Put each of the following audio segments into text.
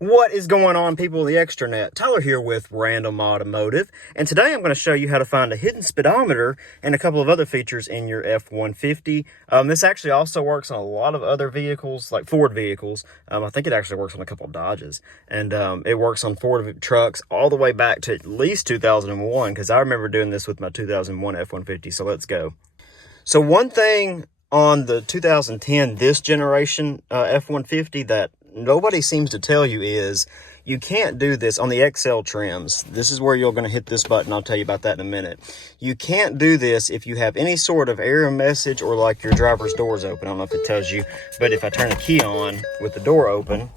What is going on, people of the extranet? Tyler here with Random Automotive, and today I'm going to show you how to find a hidden speedometer and a couple of other features in your F-150. This actually also works on a lot of other vehicles, like Ford vehicles. I think it actually works on a couple of Dodges, and it works on Ford trucks all the way back to at least 2001, because I remember doing this with my 2001 F-150, so let's go. So one thing on the 2010, this generation F-150 that nobody seems to tell you is you can't do this on the XL trims. This is where you're going to hit this button. I'll tell you about that in a minute. You can't do this if you have any sort of error message or like your driver's door's open. I don't know if it tells you, but if I turn the key on with the door open,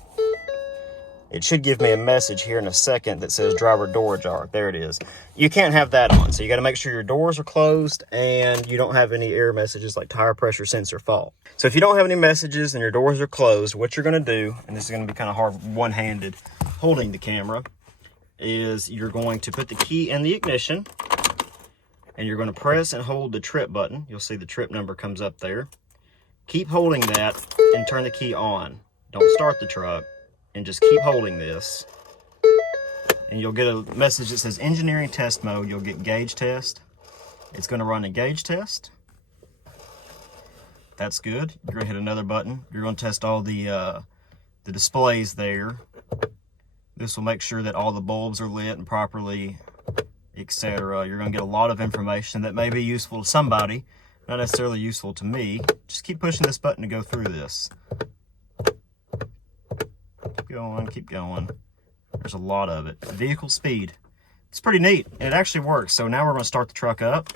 it should give me a message here in a second that says driver door ajar. There it is. You can't have that on. So you got to make sure your doors are closed and you don't have any error messages like tire pressure sensor fault. So if you don't have any messages and your doors are closed, what you're going to do, and this is going to be kind of hard one-handed holding the camera, is you're going to put the key in the ignition and you're going to press and hold the trip button. You'll see the trip number comes up there. Keep holding that and turn the key on. Don't start the truck. And just keep holding this, and you'll get a message that says engineering test mode. You'll get gauge test. It's going to run a gauge test. That's good. You're going to hit another button. You're going to test all the displays there. This will make sure that all the bulbs are lit and properly, etc. You're going to get a lot of information that may be useful to somebody, not necessarily useful to me. Just keep pushing this button to go through this. Keep going. There's a lot of it. Vehicle speed. It's pretty neat, and it actually works. So now we're going to start the truck up.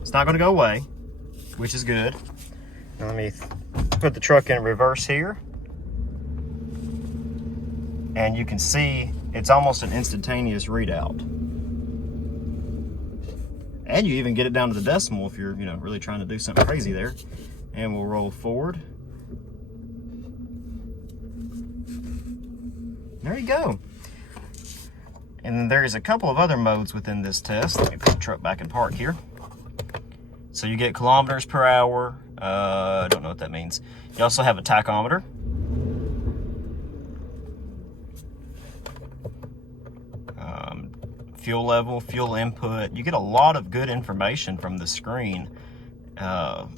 It's not going to go away, which is good. Now let me put the truck in reverse here. And you can see it's almost an instantaneous readout. And you even get it down to the decimal if you're, really trying to do something crazy there. And we'll roll forward. There you go. And then there's a couple of other modes within this test. Let me put the truck back in park here. So you get kilometers per hour. I don't know what that means. You also have a tachometer. Fuel level, fuel input. You get a lot of good information from the screen. Don't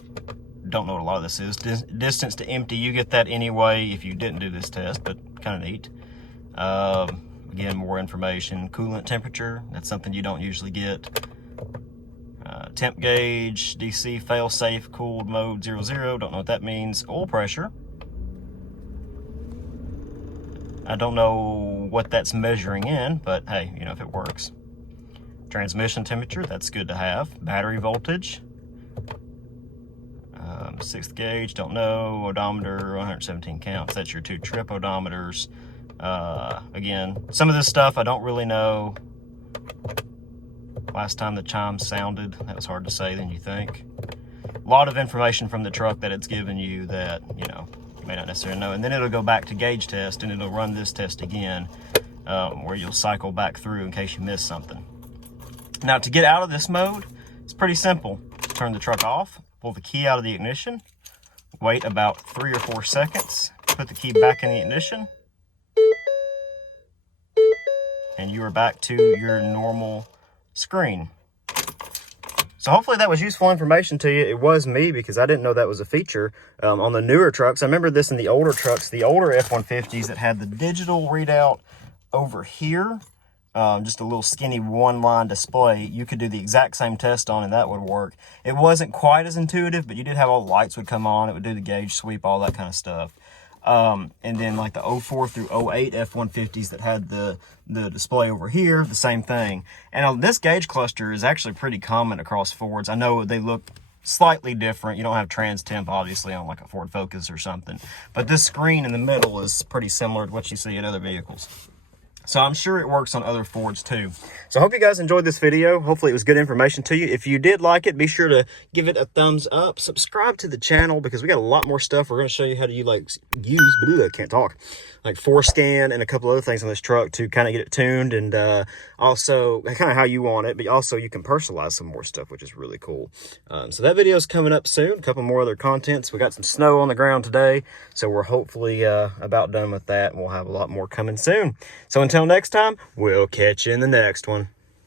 know what a lot of this is. Distance to empty, you get that anyway if you didn't do this test, but kind of neat. Again, more information. Coolant temperature, that's something you don't usually get. Temp gauge, DC, fail-safe, cooled mode 00, don't know what that means. Oil pressure. I don't know what that's measuring in, but hey, if it works. Transmission temperature, that's good to have. Battery voltage. 6th gauge, don't know. Odometer, 117 counts. That's your 2 trip odometers. Again, some of this stuff I don't really know. Last time the chimes sounded, that was hard to say than you think. A lot of information from the truck that it's given you that, you may not necessarily know. And then it'll go back to gauge test and it'll run this test again, where you'll cycle back through in case you miss something. Now, to get out of this mode, it's pretty simple. Turn the truck off, pull the key out of the ignition, wait about 3 or 4 seconds, put the key back in the ignition, and you are back to your normal screen. So hopefully that was useful information to you. It was me, because I didn't know that was a feature on the newer trucks. I remember this in the older trucks, the older F-150s that had the digital readout over here. Just a little skinny one-line display. You could do the exact same test on and that would work. It wasn't quite as intuitive, but you did have all the lights would come on. It would do the gauge sweep, all that kind of stuff. And then like the 04 through 08 F-150s that had the display over here, the same thing. And this gauge cluster is actually pretty common across Fords. I know they look slightly different. You don't have trans temp obviously on like a Ford Focus or something, but this screen in the middle is pretty similar to what you see in other vehicles. So I'm sure it works on other Fords too. So I hope you guys enjoyed this video. Hopefully it was good information to you. If you did like it, be sure to give it a thumbs up. Subscribe to the channel because we got a lot more stuff. We're going to show you how to can't talk, like forescan and a couple other things on this truck to kind of get it tuned, and also kind of how you want it, but also you can personalize some more stuff, which is really cool. So that video is coming up soon. A couple more other contents. We got some snow on the ground today, so we're hopefully about done with that, and we'll have a lot more coming soon. So until next time, we'll catch you in the next one.